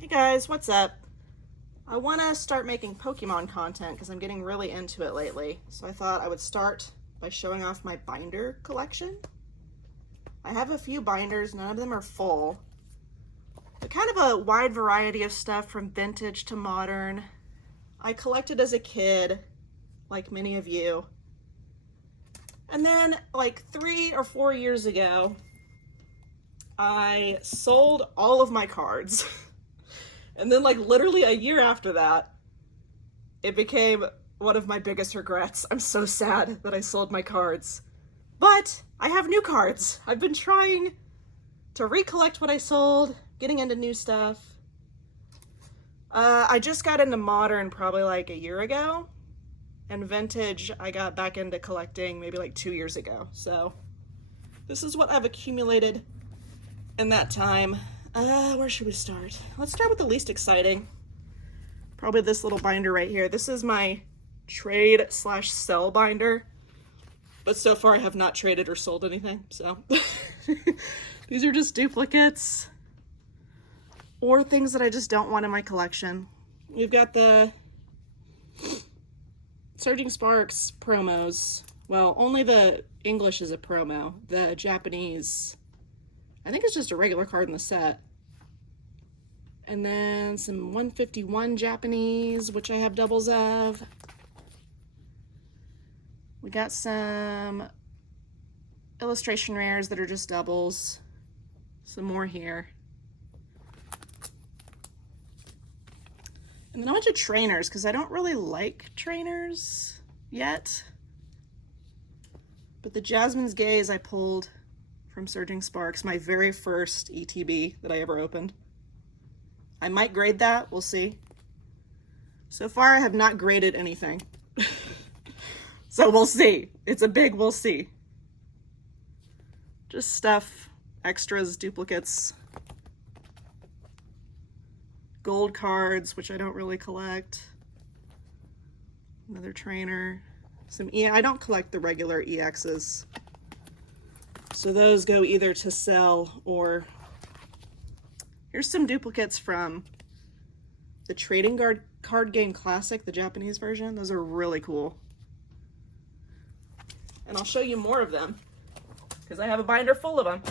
Hey guys, what's up? I want to start making Pokemon content because I'm getting really into it lately. So I thought I would start by showing off my binder collection. I have a few binders, none of them are full. But kind of a wide variety of stuff from vintage to modern. I collected as a kid, like many of you. And then like 3 or 4 years ago, I sold all of my cards. And then like literally a year after that, it became one of my biggest regrets. I'm so sad that I sold my cards. But I have new cards. I've been trying to recollect what I sold, getting into new stuff. I just got into modern probably like a year ago. And vintage, I got back into collecting maybe like 2 years ago. So this is what I've accumulated in that time. Where should we start? Let's start with the least exciting. Probably this little binder right here. This is my trade/sell binder. But so far I have not traded or sold anything, so. These are just duplicates. Or things that I just don't want in my collection. We've got the Surging Sparks promos. Well, only the English is a promo. The Japanese, I think it's just a regular card in the set. And then some 151 Japanese, which I have doubles of. We got some illustration rares that are just doubles. Some more here. And then a bunch of trainers, because I don't really like trainers yet. But the Jasmine's Gaze I pulled from Surging Sparks, my very first ETB that I ever opened. I might grade that, we'll see. So far I have not graded anything. So we'll see. It's a big we'll see. Just stuff, extras, duplicates. Gold cards, which I don't really collect. Another trainer. Some I don't collect the regular EXs. So those go either to sell or... Here's some duplicates from the Trading Card Game Classic, the Japanese version. Those are really cool. And I'll show you more of them because I have a binder full of them.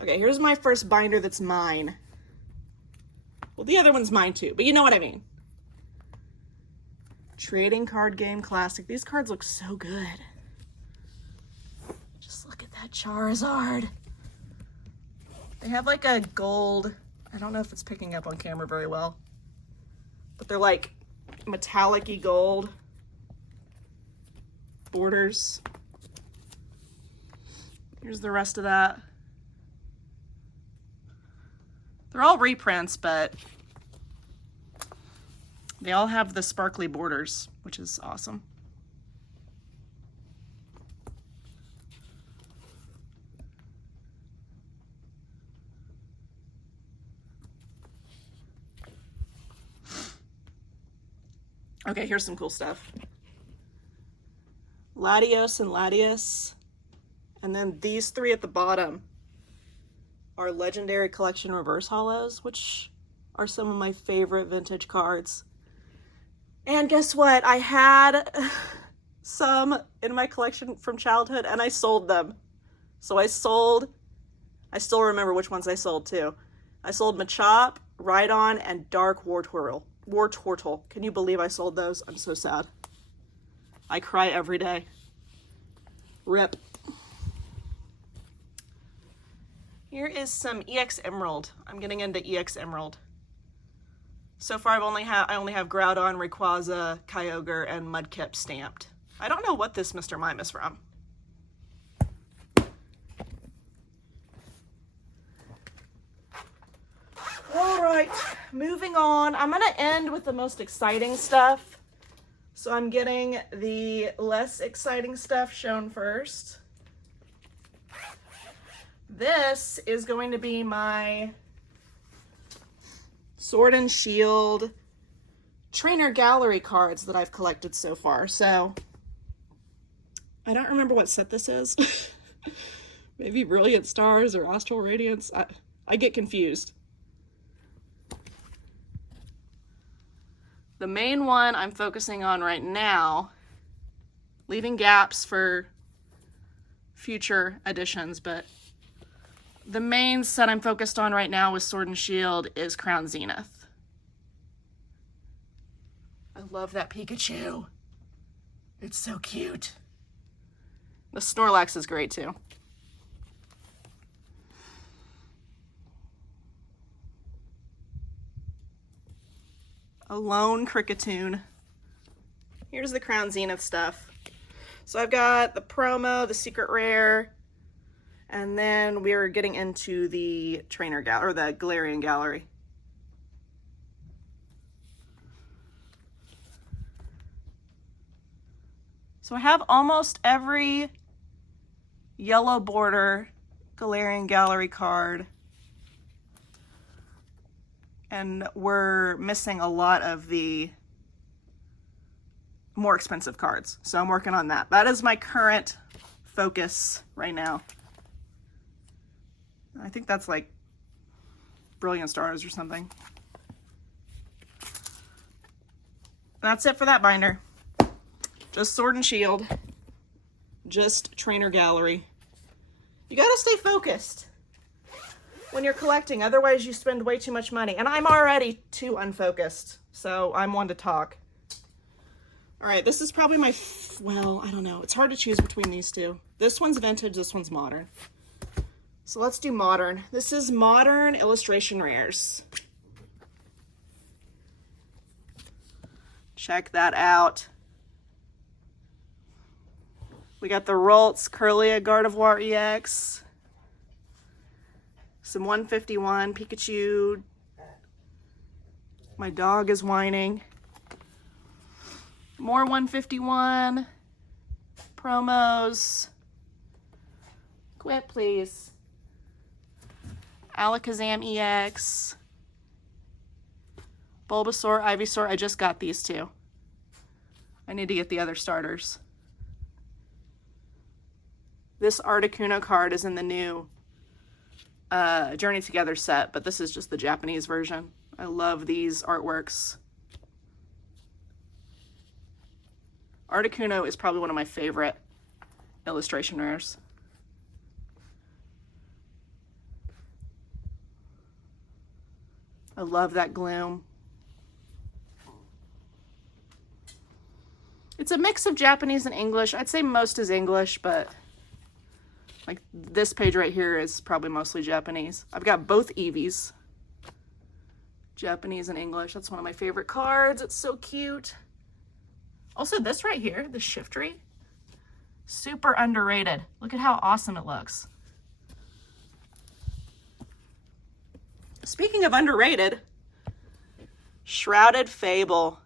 Okay, here's my first binder that's mine. Well, the other one's mine too, but you know what I mean. Trading Card Game Classic. These cards look so good. Just look at that Charizard. They have like a gold, I don't know if it's picking up on camera very well, but they're like metallic-y gold borders. Here's the rest of that. They're all reprints, but they all have the sparkly borders, which is awesome. Okay, here's some cool stuff. Latios and Latias. And then these three at the bottom are Legendary Collection Reverse Holos, which are some of my favorite vintage cards. And guess what? I had some in my collection from childhood and I sold them. So I still remember which ones I sold too. I sold Machop, Rhydon, and Dark Wartortle. Can you believe I sold those? I'm so sad. I cry every day. RIP. Here is some EX Emerald. I'm getting into EX Emerald. So far I only have Groudon, Rayquaza, Kyogre, and Mudkip stamped. I don't know what this Mr. Mime is from. All right, moving on. I'm gonna end with the most exciting stuff. So I'm getting the less exciting stuff shown first. This is going to be my Sword and Shield Trainer Gallery cards that I've collected so far. So I don't remember what set this is. Maybe Brilliant Stars or Astral Radiance. I get confused. The main one I'm focusing on right now, leaving gaps for future editions, but the main set I'm focused on right now with Sword and Shield is Crown Zenith. I love that Pikachu. It's so cute. The Snorlax is great too. A lone Cricketune. Here's the Crown Zenith stuff. So I've got the promo, the secret rare, and then we're getting into the trainer gallery, or the Galarian gallery. So I have almost every yellow border Galarian gallery card, and we're missing a lot of the more expensive cards. So I'm working on that. That is my current focus right now. I think that's like Brilliant Stars or something. That's it for that binder. Just Sword and Shield. Just Trainer Gallery. You gotta stay focused when you're collecting, otherwise you spend way too much money. And I'm already too unfocused, so I'm one to talk. All right, this is probably my, well, I don't know. It's hard to choose between these two. This one's vintage, this one's modern. So let's do modern. This is Modern Illustration Rares. Check that out. We got the Ralts Curlia Gardevoir EX. Some 151 Pikachu. My dog is whining. More 151 promos. Quit, please. Alakazam EX. Bulbasaur, Ivysaur. I just got these two. I need to get the other starters. This Articuno card is in the new Journey Together set, but this is just the Japanese version. I love these artworks. Articuno is probably one of my favorite illustration rares. I love that Gloom. It's a mix of Japanese and English. I'd say most is English, but like this page right here is probably mostly Japanese. I've got both Eevees, Japanese and English. That's one of my favorite cards. It's so cute. Also this right here, the Shiftry, super underrated. Look at how awesome it looks. Speaking of underrated, Shrouded Fable.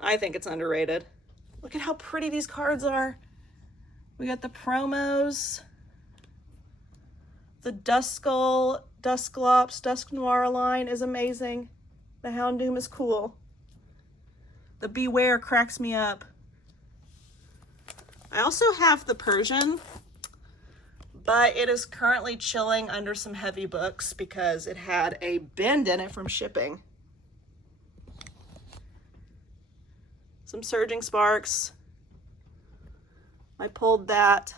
I think it's underrated. Look at how pretty these cards are. We got the promos, the Duskull, Dusclops, Dusk Noir line is amazing. The Houndoom is cool. The Beware cracks me up. I also have the Persian, but it is currently chilling under some heavy books because it had a bend in it from shipping. Some Surging Sparks. I pulled that.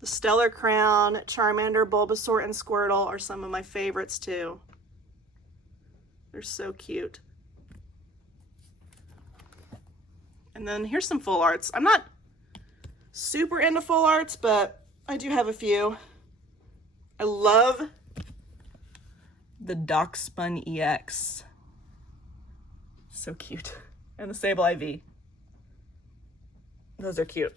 The Stellar Crown, Charmander, Bulbasaur, and Squirtle are some of my favorites too. They're so cute. And then here's some full arts. I'm not super into full arts, but I do have a few. I love the Dockspun EX. So cute. And the Sable IV. Those are cute.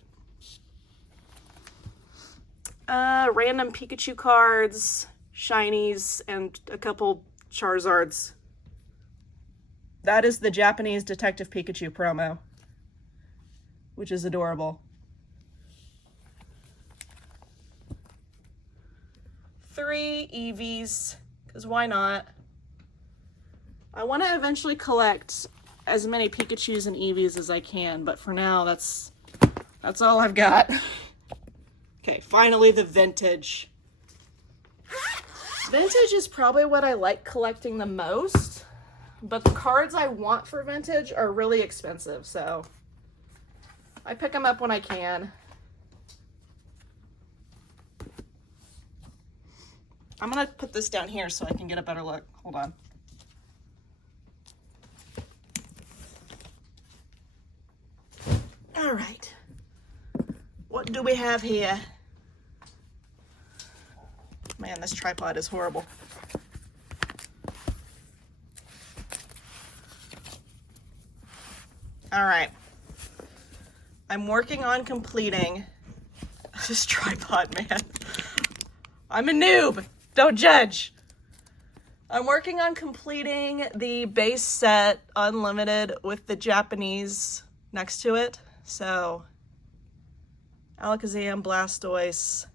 Random Pikachu cards, shinies, and a couple Charizards. That is the Japanese Detective Pikachu promo, which is adorable. 3 Eevees, because why not? I want to eventually collect as many Pikachus and Eevees as I can, but for now, that's That's all I've got. Okay, finally the vintage. Vintage is probably what I like collecting the most, but the cards I want for vintage are really expensive, so I pick them up when I can. I'm gonna put this down here so I can get a better look. Hold on. All right. What do we have here? Man, this tripod is horrible. All right. I'm working on completing this tripod, man. I'm a noob. Don't judge. I'm working on completing the base set unlimited with the Japanese next to it. So, Alakazam, Blastoise.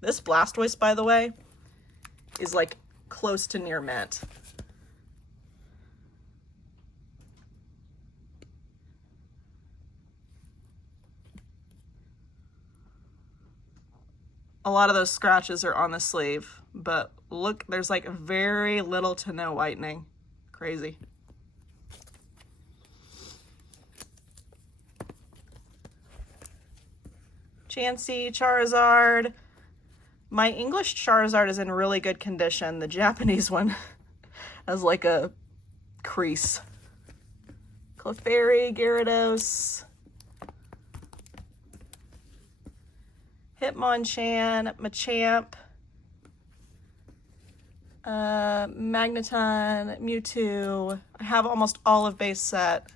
This Blastoise, by the way, is like close to near mint. A lot of those scratches are on the sleeve, but look, there's like very little to no whitening. Crazy. Chansey, Charizard. My English Charizard is in really good condition. The Japanese one has like a crease. Clefairy, Gyarados. Hitmonchan, Machamp, Magneton, Mewtwo. I have almost all of base set.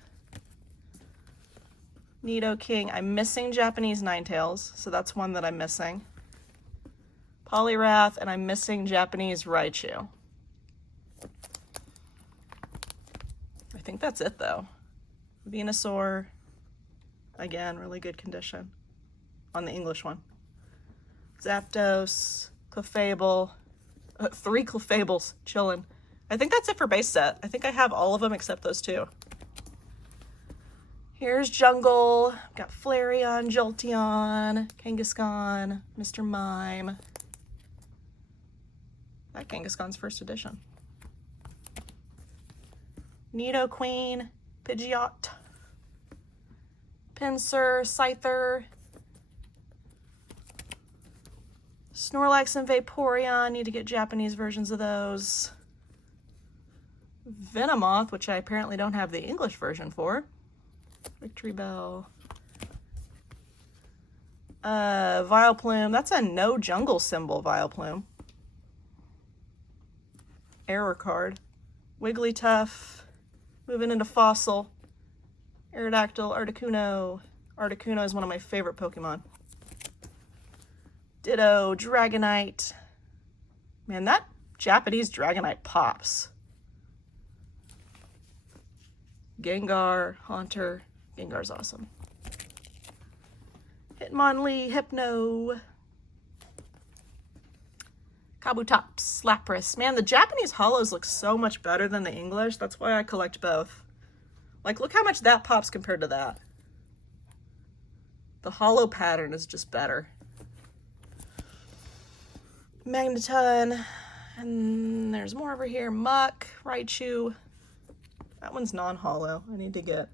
Nidoking. I'm missing Japanese Ninetales, so that's one that I'm missing. Poliwrath, and I'm missing Japanese Raichu. I think that's it though. Venusaur, again, really good condition on the English one. Zapdos, Clefable, 3 Clefables, chillin'. I think that's it for base set. I think I have all of them except those 2. Here's Jungle, got Flareon, Jolteon, Kangaskhan, Mr. Mime. That Kangaskhan's first edition. Nidoqueen, Pidgeot, Pinsir, Scyther, Snorlax and Vaporeon, need to get Japanese versions of those. Venomoth, which I apparently don't have the English version for. Victory Bell. Vileplume, that's a no jungle symbol, Vileplume. Error card. Wigglytuff, moving into Fossil. Aerodactyl, Articuno. Articuno is one of my favorite Pokemon. Ditto, Dragonite. Man, that Japanese Dragonite pops. Gengar, Haunter. Gengar's awesome. Hitmonlee, Hypno. Kabutops, Lapras. Man, the Japanese holos look so much better than the English. That's why I collect both. Like, look how much that pops compared to that. The holo pattern is just better. Magneton, and there's more over here. Muck, Raichu. That one's non-holo. I need to get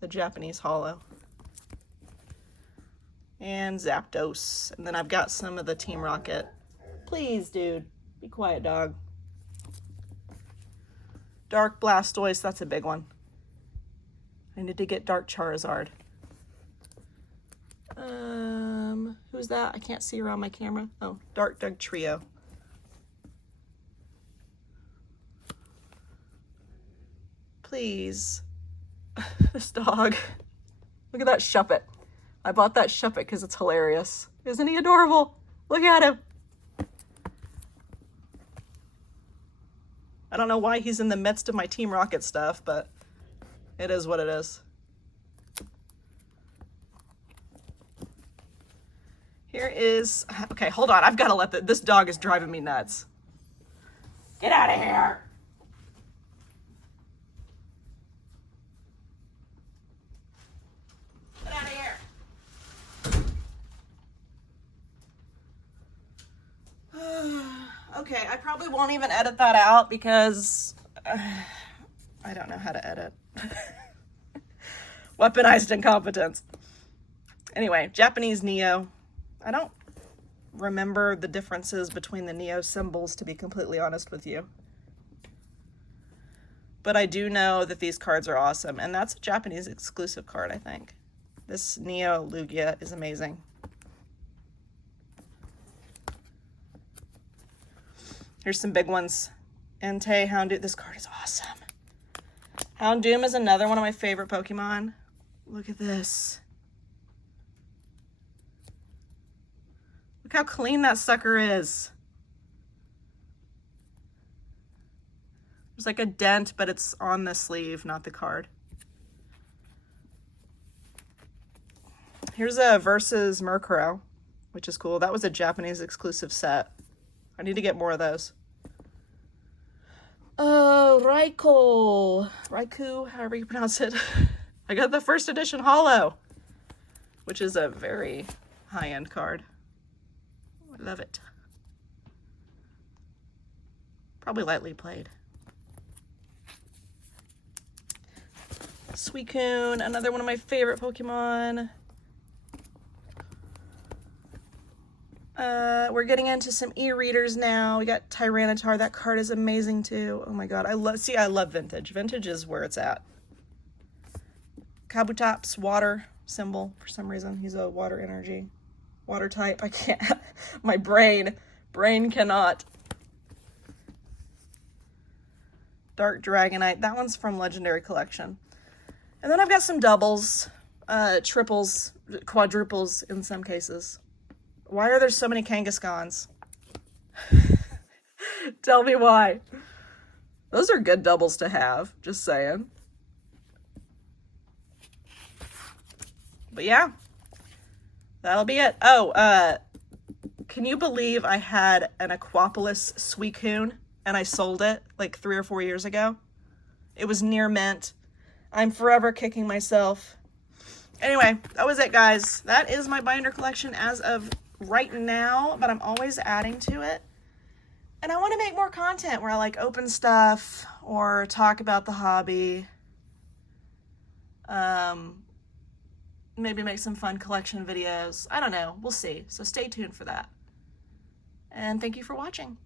the Japanese holo. And Zapdos. And then I've got some of the Team Rocket. Please, dude. Be quiet, dog. Dark Blastoise, that's a big one. I need to get Dark Charizard. Who's that? I can't see her on my camera. Oh, Dark Doug Trio. Please. This dog. Look at that Shuppet. I bought that Shuppet because it's hilarious. Isn't he adorable? Look at him. I don't know why he's in the midst of my Team Rocket stuff, but it is what it is. Here is, okay, hold on. I've got to let this dog is driving me nuts. Get out of here. Get out of here. Okay, I probably won't even edit that out because I don't know how to edit. Weaponized incompetence. Anyway, Japanese Neo. I don't remember the differences between the Neo symbols, to be completely honest with you. But I do know that these cards are awesome, and that's a Japanese exclusive card, I think. This Neo Lugia is amazing. Here's some big ones. Entei, Houndoom. This card is awesome. Houndoom is another one of my favorite Pokemon. Look at this. Look how clean that sucker is. There's like a dent, but it's on the sleeve, not the card. Here's a Versus Murkrow, which is cool. That was a Japanese exclusive set. I need to get more of those. Raikou, however you pronounce it. I got the first edition holo, which is a very high-end card. I love it. Probably lightly played. Suicune, another one of my favorite Pokemon. We're getting into some e-readers now. We got Tyranitar. That card is amazing too. Oh my god, I love vintage. Vintage is where it's at. Kabutops, water symbol for some reason. He's a water energy. Water type. I can't. My brain cannot. Dark Dragonite. That one's from Legendary Collection. And then I've got some doubles, triples, quadruples in some cases. Why are there so many Kangaskhans? Tell me why. Those are good doubles to have, just saying. But yeah, that'll be it. Oh, can you believe I had an Aquapolis Suicune and I sold it like 3 or 4 years ago? It was near mint. I'm forever kicking myself. Anyway, that was it, guys. That is my binder collection as of right now, but I'm always adding to it. And I want to make more content where I like open stuff or talk about the hobby. Maybe make some fun collection videos. I don't know. We'll see. So stay tuned for that. And thank you for watching.